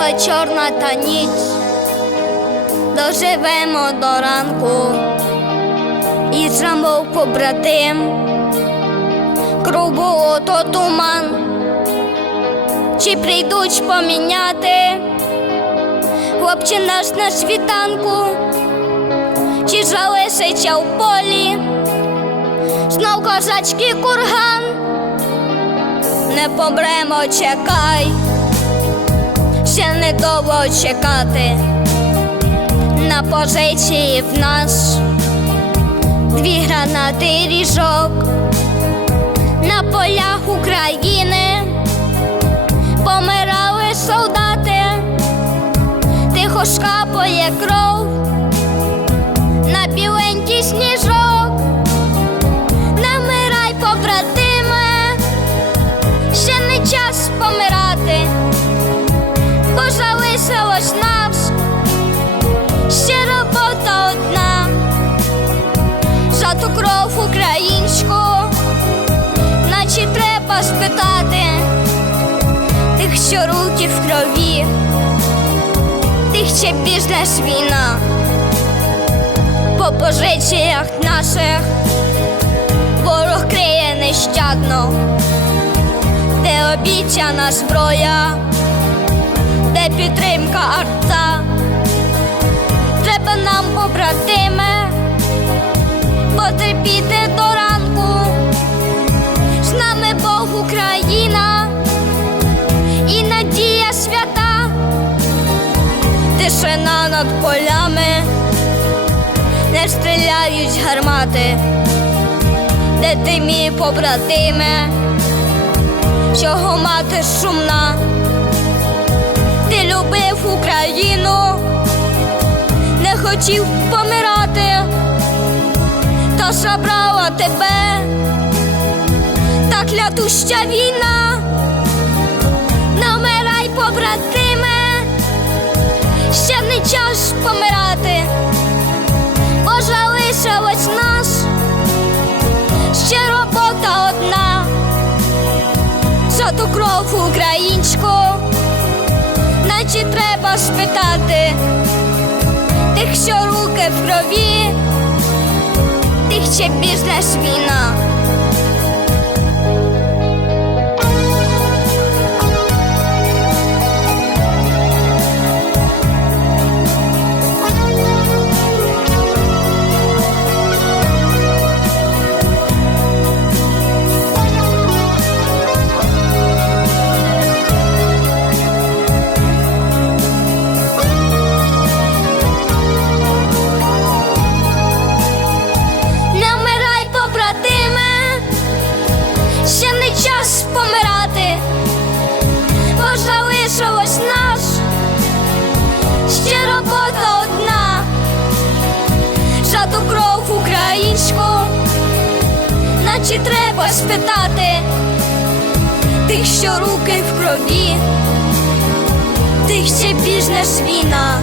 чорна та ніч, доживемо до ранку, і зрамов побратим, кругу ото туман, чи прийдуть поміняти, хлопче наш на світанку, чи залишиться в полі, знов козацький курган, не помремо, чекай ще недовго чекати. На пожежі в нас дві гранати ріжок, на полях України помирали солдати, залишилось нас ще робота одна. За ту кров українську, наче треба спитати. Тих, що руки в крові, тих ще бізнес війна. По позиціях наших ворог криє нещадно, де обіцяна зброя де підтримка арта. Треба нам, побратиме, потерпіти до ранку. З нами Бог Україна і надія свята, тишина над полями, не стріляють гармати, де ти мій побратиме, чого мати шумна любив Україну, не хотів помирати, та забрала тебе, та клятуща війна, намирай, побратиме, ще не час помирати, бо залишилось нас, ще робота одна, за ту кров наче питати, тих, що руки в крові, тих ще бізнес війна. За кров українську, наче треба спитати тих, що руки в крові, тих ще бізнес війна.